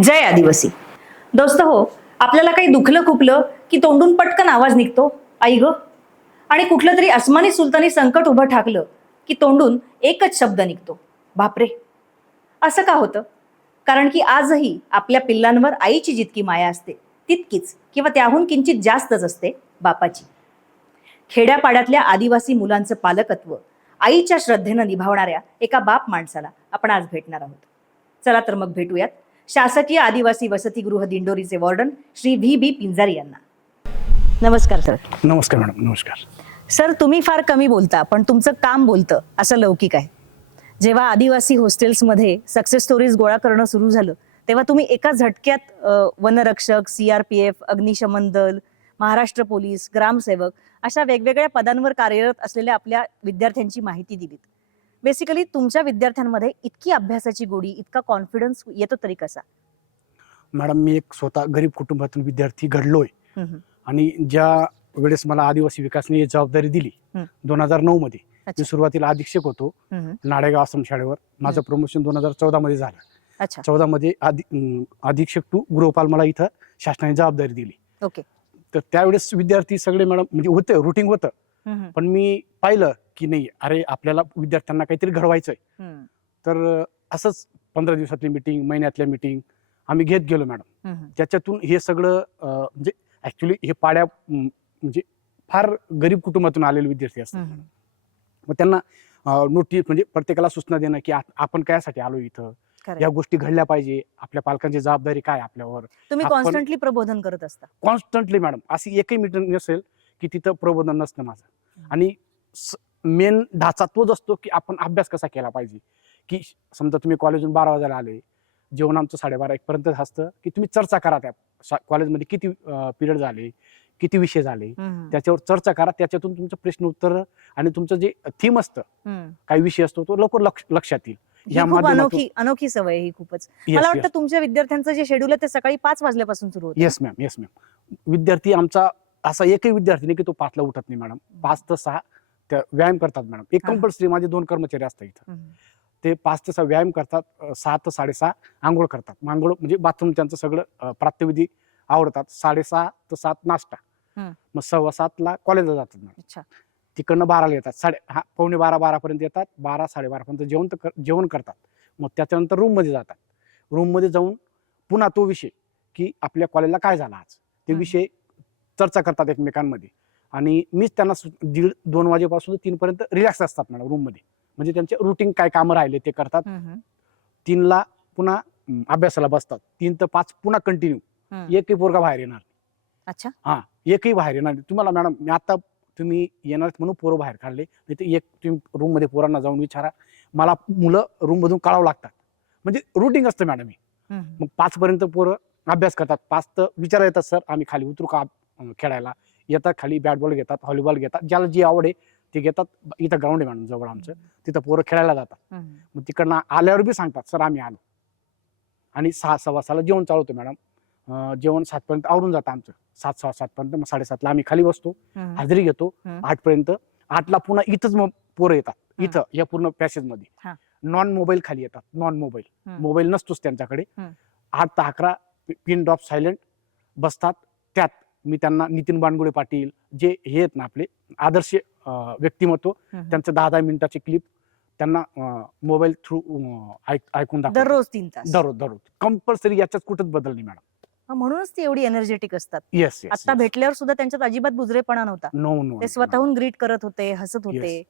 जय आदिवासी. दोस्त हो आपल्याला काही दुखलं खुपलं की तोंडून पटकन आवाज निघतो. आई ग. आणि कुठलं तरी अस्मानी सुलतानी संकट उभं ठाकलं की तोंडून एकच शब्द निघतो. बापरे. असं का होतं? कारण की आजही आपल्या पिल्लांवर आईची जितकी माया असते तितकीच किंवा त्याहून किंचित जास्तच असते बापाची. खेड्यापाड्यातल्या आदिवासी मुलांचं पालकत्व आईच्या श्रद्धेनं निभावणाऱ्या एका बाप माणसाला आपण आज भेटणार आहोत. चला तर मग भेटूयात. शासकीय आदिवासी वसतिगृह दिंडोरीचे warden Shri V B Pinjari यांना. नमस्कार सर. नमस्कार मॅडम नमस्कार. सर तुम्ही फार कमी बोलता पण तुमचं काम बोलतं असं लौकिक आहे. जेव्हा आदिवासी हॉस्टेल्समध्ये सक्सेस स्टोरीज गोळा करणं सुरू झालं तेव्हा तुम्ही एका झटक्यात वनरक्षक सीआरपीएफ अग्निशमन दल महाराष्ट्र पोलीस ग्रामसेवक अशा वेगवेगळ्या पदांवर कार्यरत असलेल्या आपल्या विद्यार्थ्यांची माहिती दिलीत. बेसिकली तुमच्या विद्यार्थ्यांमध्ये इतकी अभ्यासाची गोडी इतका कॉन्फिडन्स येतो तरी कसा? मॅडम मी एक स्वतः गरीब कुटुंबातून विद्यार्थी घडलोय. आणि ज्या वेळेस मला आदिवासी विकासने जबाबदारी दिली. दोन हजार नऊ मध्ये. मी सुरुवातीला अधीक्षक होतो नाडेगाव आश्रम शाळेवर. माझं प्रमोशन दोन हजार चौदा मध्ये झालं. चौदा मध्ये अधीक्षक टू गृहपाल मला इथं शासनाने जबाबदारी दिली. ओके. तर त्यावेळेस विद्यार्थी सगळे मॅडम म्हणजे होते रुटीन होतं. पण मी पाहिलं की नाही अरे आपल्याला विद्यार्थ्यांना काहीतरी घडवायचंय. हम्म, तर असंच पंधरा दिवसातली मिटिंग महिन्यातल्या मिटिंग आम्ही घेत गेलो मॅडम हम्म, त्याच्यातून हे सगळं अं, म्हणजे ऍक्च्युली हे पाड्या म्हणजे फार गरीब कुटुंबातून आलेले विद्यार्थी असतात. हम्म. मग त्यांना नोटीस म्हणजे प्रत्येकाला सूचना देणं की आपण कायसाठी आलो इथं? खरंय. या गोष्टी घडल्या पाहिजे. आपल्या पालकांची जबाबदारी काय आपल्यावर? तुम्ही आपण- कॉन्स्टंटली प्रबोधन करत असता. कॉन्स्टंटली मॅडम अशी एकही मीटिंग नसेल की तिथं प्रबोधन नसतं माझं. आणि मेन ढाचा तोच असतो की आपण अभ्यास कसा केला पाहिजे. की समजा तुम्ही कॉलेजून बारा वाजायला आले जेवण आमचं साडेबारा एक पर्यंत असतं की तुम्ही चर्चा करा त्या कॉलेजमध्ये किती पिरियड झाले किती विषय झाले त्याच्यावर चर्चा करा त्याच्यातून तुमचं प्रश्न उत्तर आणि तुमचं जे थीम असतं. काही विषय असतो तो लवकर लक्ष लक्षात येईल. अनोखी अनोखी सवय ही खूपच. मला वाटतं तुमच्या विद्यार्थ्यांचं जे शेड्यूल आहे ते सकाळी पाच वाजल्यापासून सुरू होतं. येस मॅम येस मॅम विद्यार्थी आमचा असा एकही विद्यार्थी नाही की तो पाचला उठत नाही मॅडम पाच ते सहा त्या व्यायाम करतात मॅडम. एक. कंपल्सरी माझे दोन कर्मचारी असतात इथं. ते पाच ते सहा व्यायाम करतात सहा ते साडेसहा आंघोळ करतात. आंघोळ म्हणजे बाथरूम त्यांचं सगळं प्रात्यविधी आवडतात साडेसहा ते सात नाश्ता. मग सव्वा सातला कॉलेजला जातात मॅडम. तिकडनं बाराला येतात. साडे हा पावणे बारा बारापर्यंत येतात. बारा साडेबारापर्यंत जेवण तर जेवण करतात. मग त्याच्यानंतर रूममध्ये जातात. रूममध्ये जाऊन पुन्हा तो विषय की आपल्या कॉलेजला काय झाला आज? ते. विषय चर्चा करतात एकमेकांमध्ये. आणि मीच त्यांना दीड दोन वाजेपासून तीनपर्यंत रिलॅक्स असतात मॅडम रूममध्ये म्हणजे त्यांचे रुटीन काय कामं राहिले ते करतात. तीनला पुन्हा अभ्यासाला बसतात. तीन ते पाच पुन्हा कंटिन्यू. एकही पोरगा बाहेर येणार. अच्छा. हा एकही बाहेर येणार. तुम्हाला मॅडम मी आता तुम्ही येणार म्हणून पोरं बाहेर काढले. नाही तर एक तुम्ही रूममध्ये पोरांना जाऊन विचारा. मला मुलं रूम मधून काढावं लागतात. म्हणजे रुटीन असतं मॅडम हे. मग पाच पर्यंत पोरं अभ्यास करतात. पाच तर विचारा येतात सर आम्ही खाली उतरू का खेळायला? येतात खाली बॅट बॉल घेतात व्हॉलीबॉल घेतात ज्याला जी आवड आहे ते घेतात इथं ग्राउंड आहे मॅडम जवळ आमचं तिथं पोरं खेळायला जातात. मग तिकडनं आल्यावर बी सांगतात सर आम्ही आलो आणि सहा सव्वा सहाला जेवण चालू होतं मॅडम जेवण सातपर्यंत आवरून जातं आमचं सात सहा सातपर्यंत मग साडेसातला आम्ही खाली बसतो. हाजरी घेतो. आठपर्यंत आठला पुन्हा इथंच मग पोरं येतात. इथं या पूर्ण पॅसेजमध्ये हा. नॉन मोबाईल खाली येतात नॉन मोबाईल. मोबाईल नसतोच त्यांच्याकडे. आठ ते अकरा पिन ड्रॉप सायलेंट बसतात त्यात मी त्यांना नितीन बाणगुडे पाटील जे हे आहेत ना आपले आदर्श व्यक्तिमत्व. त्यांचं दहा दहा मिनिटाचे क्लिप त्यांना मोबाईल थ्रू ऐकून दाखवतो. दररोज तीन तास. दररोज दररोज. कंपल्सरी याच्यात कुठंच बदल नाही मॅडम म्हणूनच ती एवढी एनर्जेटिक असतात. येस येस आता भेटल्यावर सुद्धा त्यांच्यात अजिबात बुजरेपणा नव्हता. नो नो ते स्वतःहून ग्रीट करत होते हसत होते.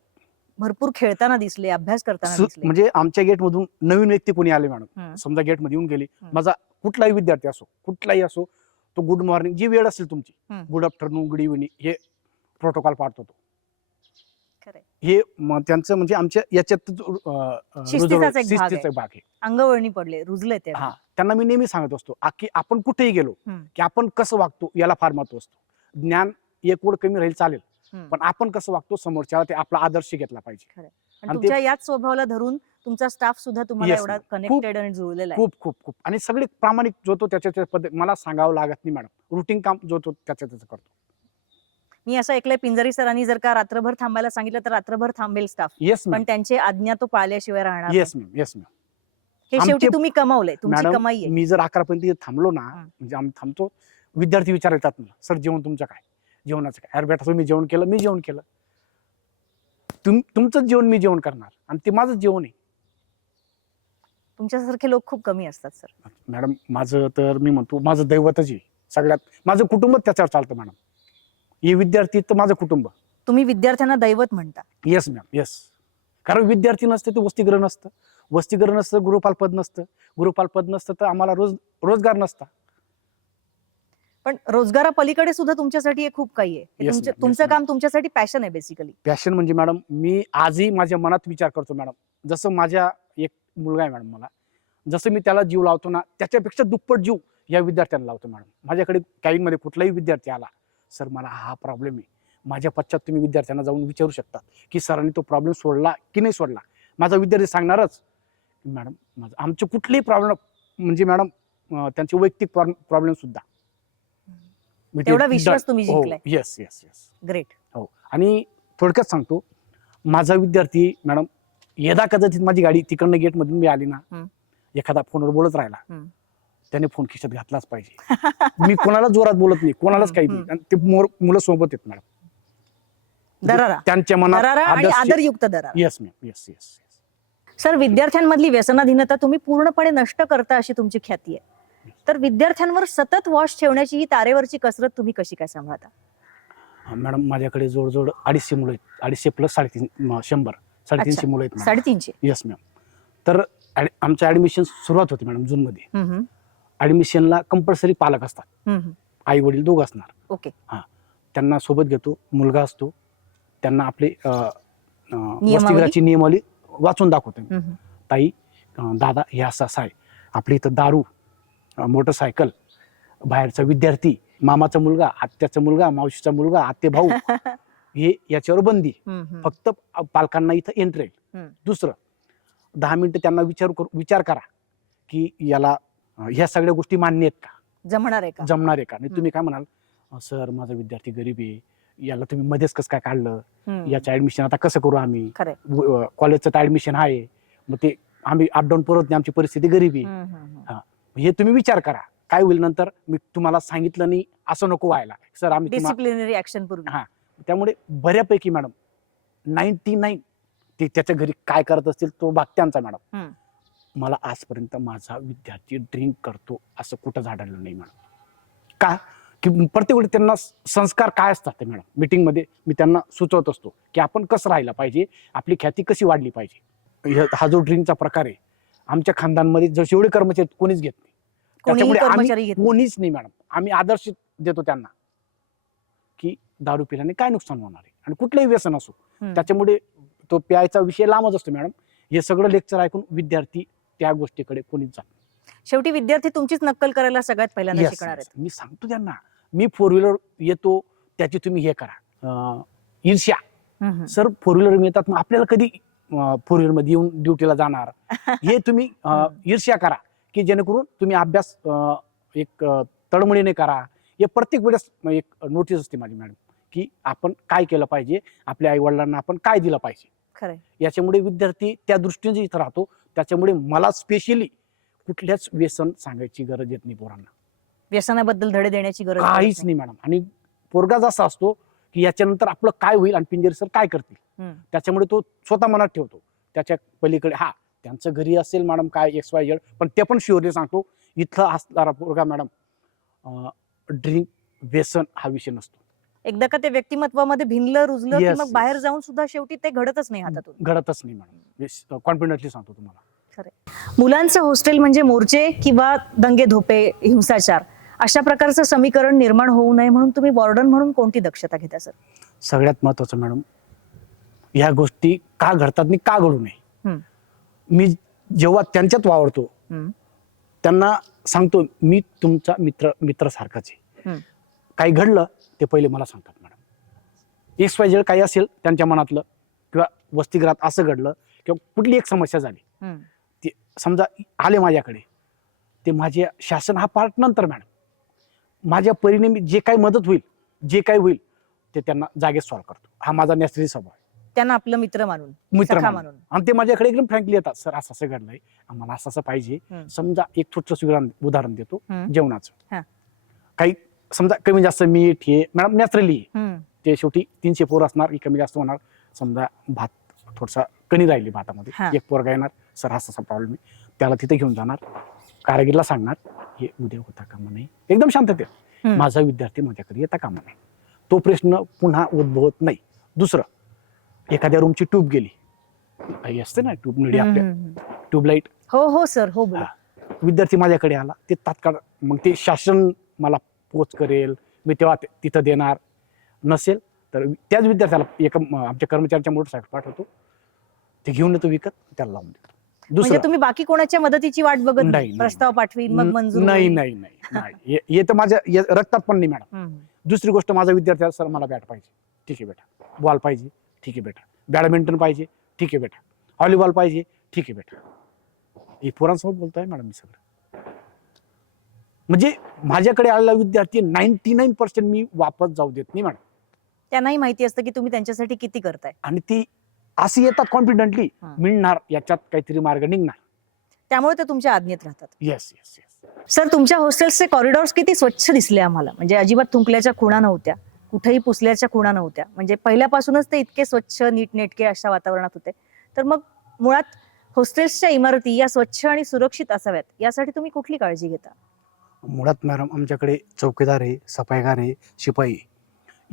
भरपूर खेळताना दिसले अभ्यास करताना दिसले. म्हणजे आमच्या गेट मधून नवीन व्यक्ती कोणी आले मॅडम. समजा गेटमध्ये येऊन गेली. माझा कुठलाही विद्यार्थी असो कुठलाही असो तो गुड मॉर्निंग जी वेळ असेल तुमची. गुड आफ्टरनून गुड इव्हनिंग हे प्रोटोकॉल पाळतो तो. हे त्यांचं म्हणजे आमच्या याच्यात भाग आहे. अंगवळणी पडले रुजले ते हा त्यांना मी नेहमी सांगत असतो की आपण कुठेही गेलो. की आपण कसं वागतो याला फार महत्त्व असतो ज्ञान एक ओढ कमी राहील चालेल. पण आपण कसं वागतो समोरच्याला ते आपला आदर्श घेतला पाहिजे आणि याच स्वभावाला धरून तुमचा स्टाफ सुद्धा तुम्हाला Yes, एवढा ma'am. कनेक्टेड आणि जुळलेला आहे. खूप खूप खूप. आणि सगळे प्रामाणिक जो तो त्याच्या त्याच्या पद्धत मला सांगावं लागत नाही मॅडम. रुटीन काम जो तो त्याच्या त्याचं करतो. मी असं ऐकलंय पिंजारी सरांनी जर का रात्रभर थांबायला सांगितलं तर रात्रभर थांबेल स्टाफ येस पण त्यांची आज्ञा तो पाळल्याशिवाय राहणार येस मॅम येस मॅम हे आमचे- शेवटी तुम्ही कमावलंय. तुमची मॅडम कमाई आहे. मी जर अकरा पर्यंत इथे थांबलो ना हं. म्हणजे आम्ही थांबतो विद्यार्थी विचारतात मला सर जेवण तुमचं काय? जेवणाचं काय? अरे बेटा तुम्ही जेवण केलं मी जेवण केलं. तुम तुमचं जेवण मी जेवण करणार आणि ते माझं जेवण आहे. तुमच्यासारखे लोक खूप कमी असतात सर. मॅडम माझं तर मी म्हणतो माझं दैवतच आहे. सगळ्यात माझं कुटुंब त्याच्यावर चालतं मॅडम. हे विद्यार्थी तर माझं कुटुंब. तुम्ही विद्यार्थ्यांना दैवत म्हणता. येस मॅम येस कारण विद्यार्थी नसते ते वसतिगृह नसतं. वसतिगृह नसतं गुरुपाल पद नसतं. गुरुपाल पद नसतं तर आम्हाला रोज रोजगार नसता. पण रोजगारापलीकडे सुद्धा तुमच्यासाठी हे खूप काही आहे. हे Yes, तुमचं ma'am. Yes, तुमचं ma'am. काम तुमच्यासाठी पॅशन आहे बेसिकली पॅशन म्हणजे मॅडम मी आजही माझ्या मनात विचार करतो मॅडम. जसं माझ्या मुलगा आहे मॅडम मला. जसं मी त्याला जीव लावतो ना त्याच्यापेक्षा दुप्पट जीव या विद्यार्थ्यांना लावतो मॅडम. माझ्याकडे कॅबिनमध्ये कुठलाही विद्यार्थी आला सर मला हा प्रॉब्लेम आहे. माझ्या पश्चात तुम्ही विद्यार्थ्यांना जाऊन विचारू शकता की सरांनी तो प्रॉब्लेम सोडला की नाही सोडला. माझा विद्यार्थी सांगणारच. मॅडम माझं आमचे कुठलेही प्रॉब्लेम म्हणजे मॅडम त्यांचे वैयक्तिक प्रॉब्लेम सुद्धा. तेवढा विश्वास तुम्ही जिंकलाय. येस येस येस ग्रेट हो. आणि थोडक्यात सांगतो माझा विद्यार्थी मॅडम यदा कदाचित माझी गाडी तिकडनं गेटमधून मी आली ना. एखादा फोनवर बोलत राहिला. त्याने फोन खिशात घातलाच पाहिजे. मी कोणाला जोरात बोलत नाही कोणालाच काही नाही. ते मुलं सोबत आहेत मॅडम. त्यांच्या मनात आदरयुक्त yes ma'am yes yes sir विद्यार्थ्यांमधली व्यसनाधीनता तुम्ही पूर्णपणे नष्ट करता अशी तुमची ख्याती आहे. तर विद्यार्थ्यांवर सतत वॉश ठेवण्याची ही तारेवरची कसरत तुम्ही कशी काय सांभाळता? मॅडम माझ्याकडे जोडजोड अडीचशे मुलं आहेत. अडीचशे प्लस साडेतीन शंभर. साडेतीनशे. मुलं आहेत साडेतीनशे. येस मॅम तर ऍड- आमचं ऍडमिशन सुरुवात होती मॅडम जूनमध्ये. हम्म, हम्म, ऍडमिशनला कंपल्सरी पालक असतात. हम्म. आई वडील दोघं असणार. ओके. त्यांना सोबत घेतो मुलगा असतो. त्यांना आपले अ, अ, नियमावली? वसतिगृहाची नियमावली वाचून दाखवतो मी. हम्म, हम्म. ताई अ, दादा हे असं असं आहे. आपल्या इथं दारू अ, मोटरसायकल बाहेरचा विद्यार्थी मामाचा मुलगा आत्याचा मुलगा मावशीचा मुलगा आत्ते भाऊ हे याच्यावर बंदी. फक्त पालकांना इथं एंट्री हम्म. दुसरं दहा मिनिटं त्यांना विचार करू विचार करा की याला ह्या सगळ्या गोष्टी मान्य आहेत का? जमणार आहे का? जमणार आहे का? नाही तुम्ही काय म्हणाल "अ, सर माझा विद्यार्थी गरीब आहे याला तुम्ही मध्येच कसं काय काढलं. याचं ऍडमिशन आता कसं करू आम्ही? कॉलेजचं तर ऍडमिशन आहे मग ते आम्ही अपडाऊन परत नाही आमची परिस्थिती गरीब आहे. हे. तुम्ही विचार करा. काय होईल नंतर? मी तुम्हाला सांगितलं नाही असं नको व्हायला. सर आम्ही डिसिप्लिनरी ऍक्शन पूर्वी हा. त्यामुळे बऱ्यापैकी मॅडम नाईन्टी नाईन ते त्याच्या घरी काय करत असतील तो भाग त्यांचा मॅडम. मला आजपर्यंत माझा विद्यार्थी ड्रिंक करतो असं कुठं झाडलं नाही मॅडम. का? की प्रत्येक वेळी त्यांना संस्कार काय असतात ते मॅडम? मीटिंगमध्ये मी त्यांना सुचवत असतो की आपण कसं राहायला पाहिजे? आपली ख्याती कशी वाढली पाहिजे? हा जो ड्रिंकचा प्रकार आहे आमच्या खानदानमध्ये जसे एवढे कर्मचारी कोणीच घेत नाही. त्याच्यामुळे. कोणीच नाही मॅडम. आम्ही आदर्श देतो त्यांना. दारू पिल्याने काय नुकसान होणार आहे आणि कुठलंही व्यसन असो. त्याच्यामुळे तो प्यायचा विषय लांबच असतो मॅडम हे सगळं लेक्चर ऐकून विद्यार्थी त्या गोष्टीकडे कोणीच जात. शेवटी विद्यार्थी तुमचीच नक्कल करायला सगळ्यात पहिल्यांदा Yes, शिकणार yes. आहेत मी सांगतो त्यांना मी फोर व्हीलर येतो त्याची तुम्ही हे करा ईर्ष्या. सर फोर व्हीलर मिळतात मग आपल्याला कधी फोर व्हीलरमध्ये येऊन ड्युटीला जाणार हे तुम्ही. ईर्ष्या करा की जेणेकरून तुम्ही अभ्यास एक तळमळीने करा हे प्रत्येक वेळेस एक नोटीस असते माझी मॅडम की आपण काय केलं पाहिजे आपल्या आई वडिलांना आपण काय दिलं पाहिजे. याच्यामुळे विद्यार्थी त्या दृष्टीने इथं राहतो त्याच्यामुळे मला स्पेशली कुठल्याच व्यसन सांगायची गरज येत नाही पोरांना. व्यसनाबद्दल धडे देण्याची गरज काहीच नाही. मॅडम. आणि पोरगाच असा असतो की याच्यानंतर आपलं काय होईल आणि पिंजरे सर काय करतील? हम्म. त्याच्यामुळे तो स्वतः मनात ठेवतो. त्याच्या पलीकडे हा त्यांचं घरी असेल मॅडम काय एक्स वाय झेड पण ते पण शुअरली सांगतो इथं असणारा पोरगा मॅडम ड्रिंक व्यसन हा विषय नसतो. एकदा का ते व्यक्तिमत्वामध्ये भिनलं रुजलं की Yes, मग yes. बाहेर जाऊन सुद्धा शेवटी ते घडतच नाही हातातून घडतच नाही मॅडम कॉन्फिडेंटली सांगतो तुम्हाला मुलांचं हॉस्टेल म्हणजे मोर्चे किंवा दंगे धोपे हिंसाचार अशा प्रकारचं समीकरण निर्माण होऊ नये म्हणून तुम्ही वॉर्डन म्हणून कोणती दक्षता घेता सर सगळ्यात महत्वाचं मॅडम ह्या गोष्टी का घडतात आणि का घडू नये हम्म. मी जेव्हा त्यांच्यात वावरतो हम्म. त्यांना सांगतो मी तुमचा मित्र मित्रासारखाच आहे हम्म. काही घडलं ते पहिले मला सांगतात मॅडम एक्स वाय झेड काही असेल त्यांच्या मनातलं किंवा वसतिगृहात असं घडलं किंवा कुठली एक समस्या झाली. ते समजा आले माझ्याकडे ते माझे शासन हा पार्ट नंतर मॅडम माझ्या परीने मी जे काही मदत होईल जे काही होईल ते त्यांना जागेत सॉल्व्ह करतो हा माझा नॅचरली स्वभाव आहे त्यांना आपलं मित्र मानून मित्र मानून. आणि ते माझ्याकडे एकदम फ्रँकली येतात सर असं असं घडलंय आम्हाला असं असं पाहिजे. समजा एक छोटस उदाहरण देतो. जेवणाचं काही समजा कमी जास्त मीठ हे मॅडम नॅचरली. ते शेवटी तीनशे पोर असणार ही कमी जास्त होणार. समजा भात थोडसा कणी राहिली भातामध्ये हा. एक पोरगा येणार सर असा असा प्रॉब्लेम आहे. त्याला तिथे घेऊन जाणार कारागीरला सांगणार हे उद्या होता कामा नाही एकदम शांततेत. माझा विद्यार्थी माझ्याकडे येता कामा नाही तो प्रश्न पुन्हा उद्भवत नाही. दुसरं एखाद्या रूमची ट्यूब गेली. असते ना ट्यूब निडी आपल्या. ट्यूबलाईट हो हो सर हो. विद्यार्थी माझ्याकडे आला. ते तात्काळ मग ते शासन मला पोच करेल मी तेव्हा तिथं देणार नसेल तर त्याच विद्यार्थ्याला एका आमच्या कर्मचाऱ्याच्या मोटरसायकल पाठवतो. ते घेऊन येतो विकत त्याला लावून देतो. म्हणजे दुसरं तुम्ही बाकी कोणाच्या मदतीची वाट बघत नाही. प्रस्ताव पाठवीन मग मंजूर नाही. नाही नाही हे- तर माझ्या रक्तात पण नाही मॅडम. दुसरी गोष्ट माझा विद्यार्थी सर मला बॅट पाहिजे. ठीक आहे बेटा. बॉल पाहिजे ठीक आहे बेटा. बॅडमिंटन पाहिजे ठीक आहे बेटा. व्हॉलीबॉल पाहिजे ठीक आहे बेटा. हे पोरांसमोर बोलतोय मॅडम मी सगळं. म्हणजे माझ्याकडे आलेला विद्यार्थी नाईन्टी नाईन पर्सेंट मी वापस जाऊ देत नाही मॅडम. त्यांनाही माहिती असतं की तुम्ही त्यांच्यासाठी किती करताय. आणि ती अशी येतात कॉन्फिडंटली हा. मिळणार याच्यात काहीतरी मार्ग निघणार. त्यामुळे ते तुमच्या आज्ञेत राहतात. येस येस येस सर तुमच्या हॉस्टेल्सचे कॉरिडॉर्स किती स्वच्छ दिसले आम्हाला? म्हणजे अजिबात थुंकल्याच्या खुणा नव्हत्या कुठेही पुसल्याच्या खुणा नव्हत्या. म्हणजे पहिल्यापासूनच ते इतके स्वच्छ नीटनेटके अशा वातावरणात होते. तर मग मुळात हॉस्टेल्सच्या इमारती या स्वच्छ आणि सुरक्षित असाव्यात यासाठी तुम्ही कुठली काळजी घेता? मुळात मॅडम आमच्याकडे चौकीदार आहे सफाईगार आहे शिपाई आहे.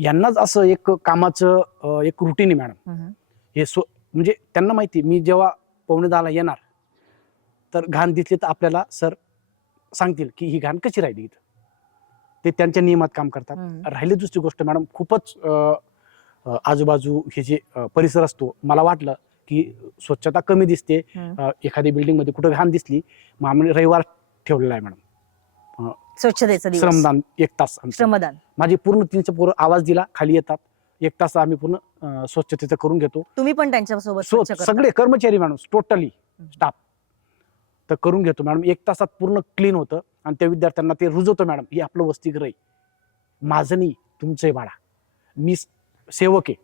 यांनाच असं एक कामाचं अं, एक रुटीन आहे मॅडम. हे सो म्हणजे त्यांना माहिती मी जेव्हा पावणे दहाला येणार तर घाण दिसली तर आपल्याला सर सांगतील की ही घाण कशी राहिली इथं? ते त्यांच्या नियमात काम करतात. राहिली दुसरी गोष्ट मॅडम खूपच अं, अं, आजूबाजू हे जे अं, परिसर असतो मला वाटलं की स्वच्छता कमी दिसते. हम्म. अं, एखादी बिल्डिंगमध्ये कुठं घाण दिसली मग आम्ही रविवार ठेवलेला आहे मॅडम. स्वच्छतेचा दिवस. श्रमदान एक तास आमचं. श्रमदान. माझे पूर्ण तीनशे पोरं आवाज दिला खाली येतात. एक तास आम्ही पूर्ण अं, स्वच्छतेचं करून घेतो. तुम्ही पण त्यांच्यासोबत सो स्वच्छ करता. सगळे कर्मचारी मॅडम टोटली. स्टाफ तर करून घेतो मॅडम. एक तासात पूर्ण क्लीन होतं. आणि त्या विद्यार्थ्यांना ते रुजवतो मॅडम. हे आपलं वसतिगृह आहे. माझं नाही तुमचं आहे बाळा. मी स- सेवक आहे.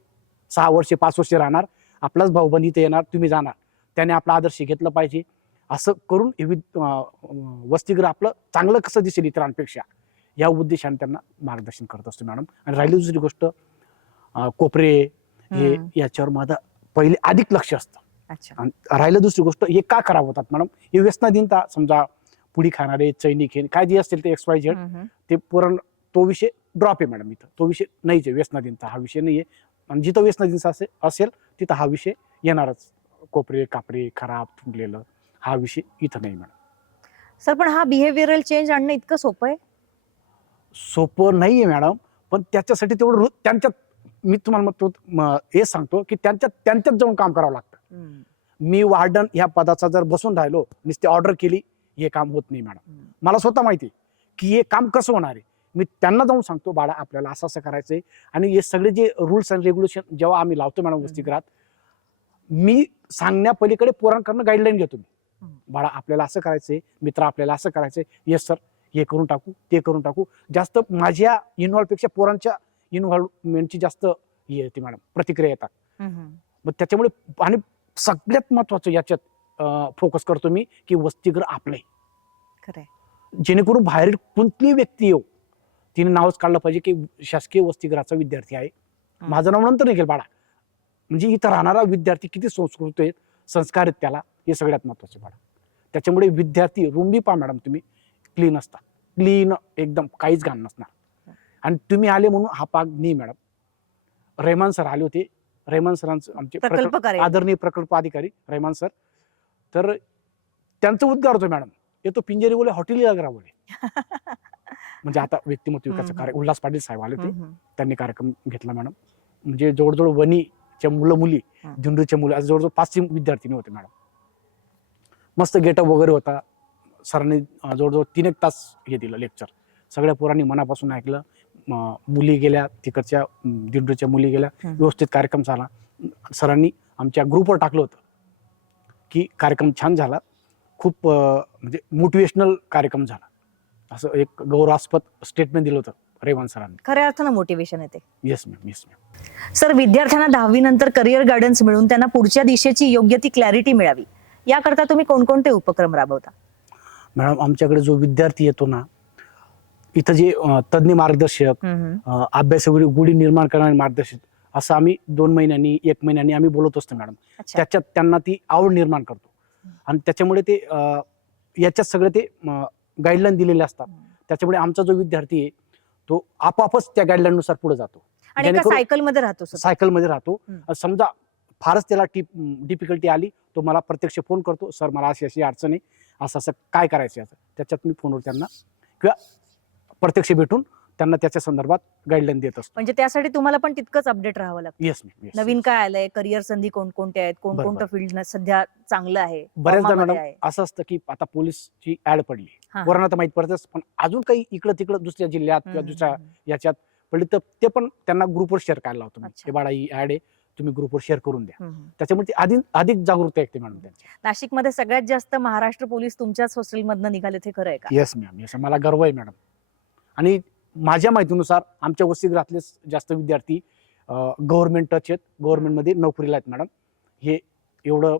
सहा वर्षे पाच वर्षे राहणार. आपलाच भाऊबंद इथे येणार तुम्ही जाणार. त्याने आपला आदर्श घेतलं पाहिजे. असं करून अं, वसतिगृह आपलं चांगलं कसं दिसेल इतरांपेक्षा या उद्देशाने त्यांना मार्गदर्शन करत असतो मॅडम. आणि राहिली दुसरी गोष्ट कोपरे हे. याच्यावर माझं पहिले अधिक लक्ष असतं. राहिलं दुसरी गोष्ट हे का खराब होतात मॅडम? हे व्यसनाधीनता समजा पुडी खाणारे चैनी खेळ काय जे असतील ते एक्स वाय झेड. ते पुरण तो विषय ड्रॉप आहे मॅडम इथं. तो विषय नाहीच आहे व्यसनाधीनता हा विषय नाहीये आणि जिथं व्यसनाधीनता असेल असेल तिथं हा विषय येणारच. कोपरे कापरे खराब थुंकलेलं हा विषय इथं नाही मॅडम. सर पण हा बिहेव्हिअरल चेंज आणणं इतकं सोपं आहे? सोपं नाहीये मॅडम पण त्याच्यासाठी तेवढं रु- त्यांच्यात मी तुम्हाला म्हणतो म- हे सांगतो की त्यांच्यात त्यांच्यात जाऊन काम करावं लागतं. मी वार्डन ह्या पदाचा जर बसून राहिलो नुसती ऑर्डर केली हे काम होत नाही मॅडम. हम्म. मला स्वतः माहिती आहे की हे काम कसं होणार आहे. मी त्यांना जाऊन सांगतो बाळा आपल्याला असं असं करायचंय. आणि हे सगळे जे रूल्स अँड रेग्युलेशन जेव्हा आम्ही लावतो मॅडम वसतिगृहात मी सांगण्यापलीकडे पोरांकडनं गाईडलाईन घेतो मी. बाळा आपल्याला असं करायचंय मित्र आपल्याला असं करायचंय. येस सर हे करून टाकू ते करून टाकू. जास्त माझ्या इन्व्हॉल्वपेक्षा पोरांच्या इन्व्हॉल्वमेंटची जास्त हे येते मॅडम. प्रतिक्रिया येतात. मग त्याच्यामुळे आणि सगळ्यात महत्वाचं याच्यात फोकस करतो मी की वसतिगृह आपलंय. खरंय. जेणेकरून बाहेर कोणतीही व्यक्ती येऊ तिने नावच काढलं पाहिजे की शासकीय वसतिगृहाचा विद्यार्थी आहे. माझं नाव नंतर निघेल बाळा. म्हणजे इथं राहणारा विद्यार्थी किती संस्कृत आहेत संस्कार आहेत त्याला. हे सगळ्यात महत्त्वाचे बाळा. त्याच्यामुळे विद्यार्थी रूम बी पहा मॅडम तुम्ही. क्लीन असतात. क्लीन एकदम काहीच घाण नसणार. आणि तुम्ही आले म्हणून हा पाग नाही मॅडम. रेहमान सर आले होते. रेहमान सरांचं आमचे प्रकल्प- आदरणीय प्रकल्प अधिकारी रेहमान सर. तर त्यांचं उद्गार होतो मॅडम. येतो पिंजरे बोले हॉटेल या बोले म्हणजे आता व्यक्तिमत्व विकास. कार्य उल्हास पाटील साहेब आले होते. त्यांनी कार्यक्रम घेतला मॅडम. म्हणजे जवळजवळ वणीच्या मुलं मुली. झुंडूच्या मुलं जवळजवळ पाचशे विद्यार्थिनी होते मॅडम. मस्त गेटअप वगैरे होता. सरांनी जवळजवळ तीन एक तास हे दिलं लेक्चर सगळ्या पोरांनी मनापासून ऐकलं. मुली गेल्या तिकडच्या दिंडूच्या मुली गेल्या. व्यवस्थित कार्यक्रम झाला. सरांनी आमच्या ग्रुपवर टाकलं होतं की कार्यक्रम छान झाला. खूप म्हणजे मोटिवेशनल कार्यक्रम झाला. असं एक गौरवास्पद स्टेटमेंट दिलं होतं रेवण सरांनी. खऱ्या अर्थानं मोटिवेशन येते yes ma'am yes ma'am sir विद्यार्थ्यांना दहावी नंतर करिअर गायडन्स मिळून त्यांना पुढच्या दिशेची योग्य ती क्लॅरिटी मिळावी. याकरता तुम्ही कोणकोणते उपक्रम राबवता? मॅडम आमच्याकडे जो विद्यार्थी येतो ना इथं जे तज्ज्ञ मार्गदर्शक अभ्यासावरील गुढी निर्माण करणारे मार्गदर्शक असं आम्ही दोन महिन्यांनी एक महिन्यांनी आम्ही बोलत असतो मॅडम. त्याच्यात त्यांना ती आवड निर्माण करतो. आणि त्याच्यामुळे ते याच्यात सगळे ते गाईडलाईन दिलेले असतात. त्याच्यामुळे आमचा जो विद्यार्थी आहे तो आपापच त्या गाईडलाईन नुसार पुढे जातो. आणि एका जेणेकरून- सायकलमध्ये राहतो सायकलमध्ये राहतो. समजा फारच त्याला टिप डिफिकल्टी आली. तो मला प्रत्यक्ष फोन करतो सर मला अशी अशी अडचण आहे. असं असं काय करायचं याचं? त्याच्यात मी फोनवर त्यांना किंवा प्रत्यक्ष भेटून त्यांना त्याच्या संदर्भात गाईडलाईन देत असतो. म्हणजे त्यासाठी तुम्हाला पण तितकंच अपडेट राहावं लागतं. येस मॅम नवीन काय आलंय? करिअर संधी कोणकोणत्या आहेत? कोणकोणतं. फील्ड सध्या चांगलं आहे? बऱ्याचदा मॅडम आहे. असं असतं की आता पोलीसची ऍड पडली. हा, हा. वरणात माहीत पडतच पण अजून काही इकडं तिकडं दुसऱ्या जिल्ह्यात किंवा हम्म, दुसऱ्या हम्म, याच्यात पडली तर ते पण त्यांना ग्रुपवर शेअर करायला लावतो मी. अच्छा. हे बाळा ही ऍड आहे. तुम्ही ग्रुपवर शेअर करून द्या. त्याच्यामुळे अधिक अधिक जागरूकता येते मॅडम त्यांची. नाशिकमध्ये सगळ्यात जास्त महाराष्ट्र पोलीस तुमच्याच हॉस्टेलमधनं निघाले ते खरं आहे का? येस मॅम येस मला गर्व आहे मॅडम. आणि माझ्या माहितीनुसार आमच्या वसतिगृहातले जास्त विद्यार्थी गव्हर्नमेंट टच आहेत. गव्हर्नमेंटमध्ये नोकरीला आहेत मॅडम. हे एवढं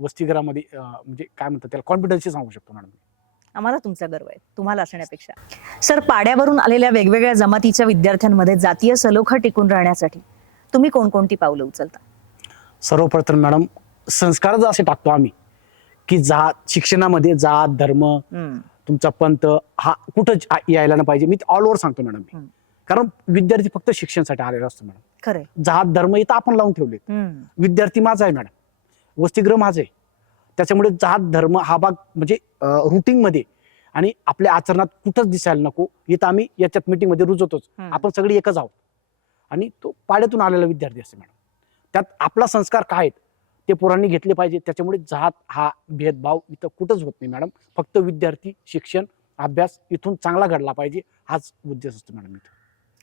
वसतिगृहामध्ये म्हणजे काय म्हणतात त्याला कॉन्फिडन्सशी सांगू शकतो मॅडम आम्हाला तुमचा गर्व आहे. तुम्हाला असण्यापेक्षा. सर पाड्यावरून आलेल्या वेगवेगळ्या जमातीच्या विद्यार्थ्यांमध्ये जातीय सलोखा टिकून राहण्यासाठी तुम्ही कोणकोणती पावलं उचलता? सर्वप्रथम मॅडम संस्कारच असे टाकतो आम्ही की जात शिक्षणामध्ये जात धर्म हम्म, तुमचा पंथ हा कुठंच आ- यायला नाही पाहिजे. मी ऑल ओव्हर सांगतो मॅडम. मी. कारण विद्यार्थी फक्त शिक्षणासाठी आलेला असतो मॅडम. खरंय. जात धर्म इथं आपण लावून ठेवले हम्म, विद्यार्थी माझा आहे मॅडम. वसतिगृह माझं आहे. त्याच्यामुळे जात धर्म हा भाग म्हणजे रुटीनमध्ये आणि आपल्या आचरणात कुठंच दिसायला नको. इथं आम्ही याच्यात मीटिंगमध्ये रुजवतोच हम्म. आपण सगळी एकच आहोत. आणि तो पाड्यातून आलेला विद्यार्थी असतो मॅडम. त्यात आपला संस्कार काय आहेत ते पोरांनी घेतले पाहिजे त्याच्यामुळे जात हा भेदभाव इथं कुठंच होत नाही मॅडम. फक्त विद्यार्थी शिक्षण अभ्यास इथून चांगला घडला पाहिजे हाच उद्देश असतो मॅडम इथं.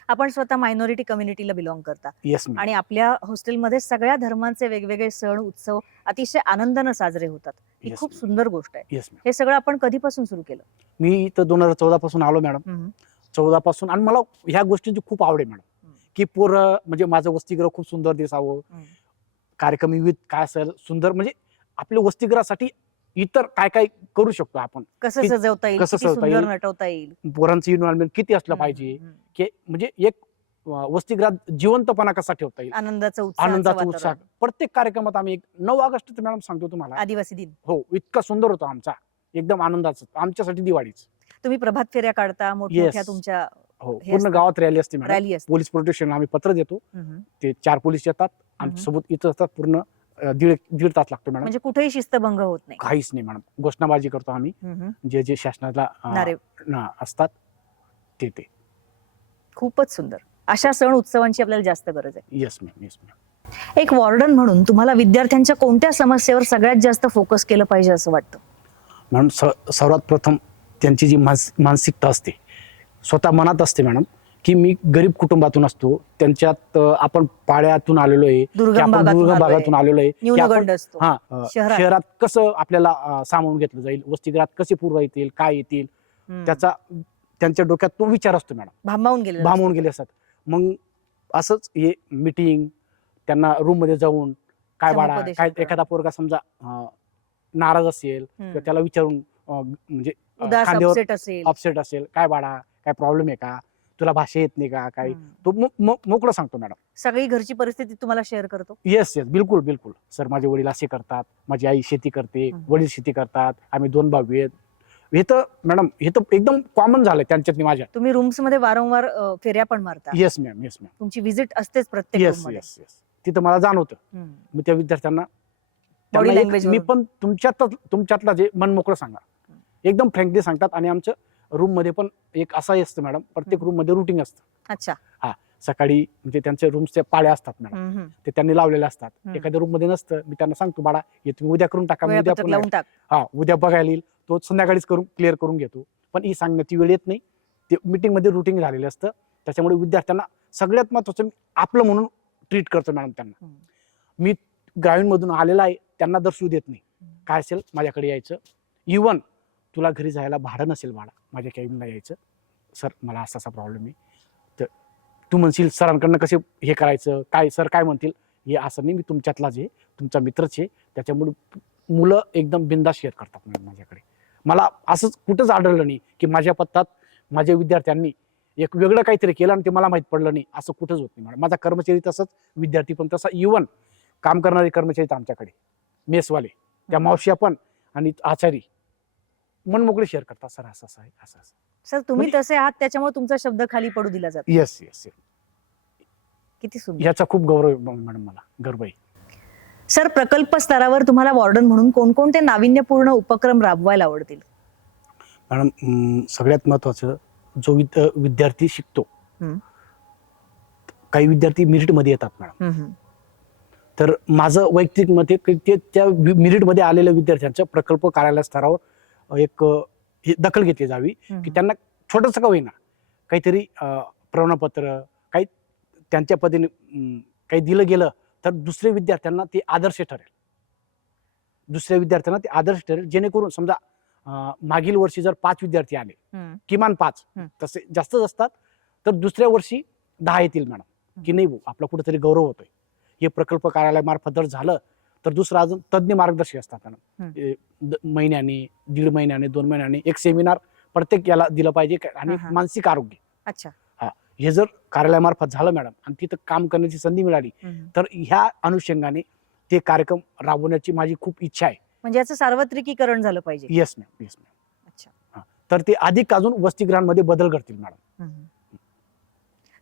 आपण स्वतः मायनॉरिटी कम्युनिटीला बिलॉंग करता. येस आणि आपल्या हॉस्टेलमध्ये सगळ्या धर्मांचे वेगवेगळे सण उत्सव अतिशय आनंदानं साजरे होतात. ही Yes, खूप ma'am. सुंदर गोष्ट आहे. येस हे सगळं आपण कधीपासून सुरू केलं? मी इथं दोन हजार चौदा पासून आलो मॅडम. चौदा पासून आणि मला ह्या गोष्टींची खूप आवड आहे मॅडम. की पोरं म्हणजे माझं वसतिगृह खूप सुंदर दिसावं. कार्यक्रम विविध काय असेल सुंदर म्हणजे आपल्या वसतिगृहासाठी इतर काय काय करू शकतो आपण. कसं सजवता येईल? कसं सजवता येईल? नटवता येईल? पोरांचं इन्व्हॉल्वमेंट किती असलं पाहिजे. की म्हणजे एक अं, वसतिगृहात जिवंतपणा कसा ठेवता येईल? आनंदाचा उत्साह आनंदाचा उत्साह. प्रत्येक कार्यक्रमात आम्ही एक नऊ ऑगस्ट मॅडम सांगतो तुम्हाला. आदिवासी दिन. हो इतका सुंदर होता आमचा. एकदम आनंदाचा. आमच्यासाठी दिवाळीच. तुम्ही प्रभात फेऱ्या काढता Yes. तुमच्या हो हे पूर्ण असतं. गावात रॅली असते मॅडम. रॅली असते पोलीस प्रोटेक्शन आम्ही पत्र देतो. हम्म. ते चार पोलीस येतात हम्म. आमच्यासोबत इथं असतात पूर्ण अं, दीड दीड तास लागतो मॅडम. म्हणजे कुठेही शिस्तभंग होत नाही. काहीच नाही मॅडम. घोषणाबाजी करतो आम्ही. हम्म. जे जे शासनाला अं, नारे. ना- असतात ते ते. खूपच सुंदर. अशा सण उत्सवांची आपल्याला जास्त गरज आहे. येस मॅम येस मॅम एक वॉर्डन म्हणून तुम्हाला विद्यार्थ्यांच्या कोणत्या समस्येवर सगळ्यात जास्त फोकस केलं पाहिजे असं वाटतं? मॅडम स- सर्वात प्रथम त्यांची जी मानस मानसिकता असते स्वतः मनात असते मॅडम की मी गरीब कुटुंबातून असतो त्यांच्यात आपण पाड्यातून आलेलो आहे दुर्गम भागातून आलेलो आहे हा शहरात. कसं आपल्याला सामावून घेतलं जाईल वसतिगृहात कसे पूर्व येतील काय येतील. त्याचा त्यांच्या डोक्यात तो विचार असतो मॅडम भांबावून गेले भांबवून गेले असतात मग असंच हे मीटिंग त्यांना रूममध्ये जाऊन काय बाळा काय. एखादा पोरगा समजा नाराज असेल त्याला विचारून म्हणजे खांद्यावर अपसेट असेल काय बाळा काय प्रॉब्लेम आहे का? तुला भाषा येत नाही का? काय हम्म. तो मो- मो- मोकळं सांगतो मॅडम. सगळी घरची परिस्थिती तुम्हाला शेअर करतो? येस येस बिलकुल बिलकुल. सर माझे वडील असे करतात. माझी आई शेती करते हम्म. वडील शेती करतात. आम्ही दोन भाऊ आहेत. हे तर मॅडम हे तर एकदम कॉमन झालंय त्यांच्यात आणि माझ्यात तुम्ही रूम्समध्ये वारंवार अ, फेऱ्या पण मारता. येस मॅम येस मॅम तुमची व्हिजिट असतेच प्रत्येक येस. येस येस तिथं मला जाणवतं. मी त्या विद्यार्थ्यांना Body त्यांना एक- language मी वरून. पण तुमच्यात तुमच्यातला जे मन मोकळं सांगा. एकदम फ्रँकली सांगतात आणि आमचं रूममध्ये पण एक असं असतं मॅडम. प्रत्येक. रूममध्ये रुटीन असतं. अच्छा. सकाळी म्हणजे त्यांचे रूम्सच्या पाळ्या असतात मॅडम. हम्म. ते त्यांनी लावलेले असतात. हम्म. एखाद्या रूममध्ये नसतं. मी त्यांना सांगतो बाळा हे तुम्ही उद्या करून टाका मी उद्या वेळापत्रक पुन्हा लावून टाक. हा उद्या बघायला येईल. तो संध्याकाळीच करून क्लिअर करून घेतो. पण ही सांगण्याची वेळ येत नाही. ते मीटिंगमध्ये रुटीन झालेलं असतं. त्याच्यामुळे विद्यार्थ्यांना सगळ्यात महत्वाचं मी आपलं म्हणून ट्रीट करतो मॅडम त्यांना. हम्म. मी ग्रामीण मधून आलेला आहे. त्यांना दर्शवू देत नाही. काय असेल? माझ्याकडे यायचं. इवन तुला घरी जायला भाडं नसेल भाडं माझ्या कॅबिनला यायचं. सर मला असा असा प्रॉब्लेम आहे. तर तू म्हणशील सरांकडनं कसे हे करायचं? काय सर काय म्हणतील? हे असं नाही मी तुमच्यातलाच आहे. तुमचा मित्रच आहे. त्याच्यामुळे मुलं एकदम बिंदास शेअर करतात माझ्याकडे. मला असंच कुठंच आढळलं नाही की माझ्या पत्तात माझ्या विद्यार्थ्यांनी एक वेगळं काहीतरी केलं आणि ते मला माहीत पडलं नाही. असं कुठंच होत नाही मॅडम. माझा कर्मचारी तसंच विद्यार्थी पण तसा. इवन काम करणारे कर्मचारी आमच्याकडे. मेसवाले. त्या मावश्या पण आणि आचारी. मनमोकळे शेअर करतात. सर असं असं आहे असं असं. सर तुम्ही म्हणजे- तसे आहात त्याच्यामुळे तुमचा शब्द खाली पडू दिला जातो. येस येस किती सुंदर. याचा खूप गौरव आहे मॅडम मला. गर्व आहे. सर प्रकल्प स्तरावर तुम्हाला वॉर्डन म्हणून कोणकोणते नाविन्यपूर्ण उपक्रम राबवायला आवडतील? मॅडम अं, सगळ्यात महत्वाचं जो विद विद्यार्थी शिकतो हम्म. काही विद्यार्थी मेरिटमध्ये येतात मॅडम. तर माझं वैयक्तिक मत आहे की ते त्या मेरिटमध्ये आलेल्या विद्यार्थ्यांच्या प्रकल्प कार्यालय स्तरावर एक दखल घेतली जावी की. त्यांना छोटंसं का होईना काहीतरी प्रमाणपत्र काही त्यांच्या पद्धतीने अं, काही दिलं गेलं तर दुसऱ्या विद्यार्थ्यांना ते आदर्श ठरेल दुसऱ्या विद्यार्थ्यांना ते आदर्श ठरेल जेणेकरून समजा मागील वर्षी जर पाच विद्यार्थी आले. किमान पाच. तसे जास्तच असतात तर दुसऱ्या वर्षी दहा येतील मॅडम की नाही आपला कुठेतरी गौरव होतोय हे प्रकल्प कार्यालयामार्फत जर झालं तर दुसरं अजून तज्ज्ञ मार्गदर्शक असतात महिन्याने दीड महिन्याने दोन महिन्याने एक सेमिनार प्रत्येक याला दिलं पाहिजे आणि हा, हा. मानसिक आरोग्य. अच्छा. हे जर कार्यालयामार्फत झालं मॅडम आणि तिथं काम करण्याची संधी मिळाली. तर ह्या अनुषंगाने ते कार्यक्रम राबवण्याची माझी खूप इच्छा आहे. म्हणजे याचं सार्वत्रिकीकरण झालं पाहिजे. येस मॅम येस मॅम अच्छा. तर ते अधिक अजून वसतिगृहांमध्ये बदल करतील मॅडम.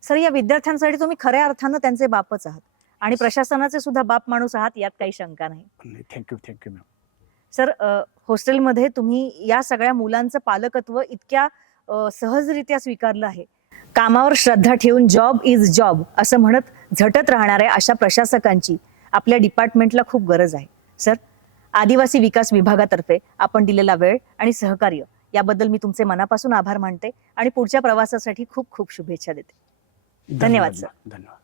सर या विद्यार्थ्यांसाठी तुम्ही खऱ्या अर्थानं त्यांचे बापच आहात. आणि प्रशासनाचे सुद्धा बाप माणूस आहात यात काही शंका नाही. Thank you thank you ma'am sir अ, हॉस्टेलमध्ये तुम्ही या सगळ्या मुलांचं पालकत्व इतक्या अ, सहजरित्या स्वीकारलं आहे. कामावर श्रद्धा ठेवून जॉब इज जॉब असं म्हणत झटत राहणाऱ्या अशा प्रशासकांची आपल्या डिपार्टमेंटला खूप गरज आहे. सर आदिवासी विकास विभागातर्फे आपण दिलेला वेळ आणि सहकार्य याबद्दल मी तुमचे मनापासून आभार मानते आणि पुढच्या प्रवासासाठी खूप खूप शुभेच्छा देते. धन्यवाद, सर. धन्यवाद.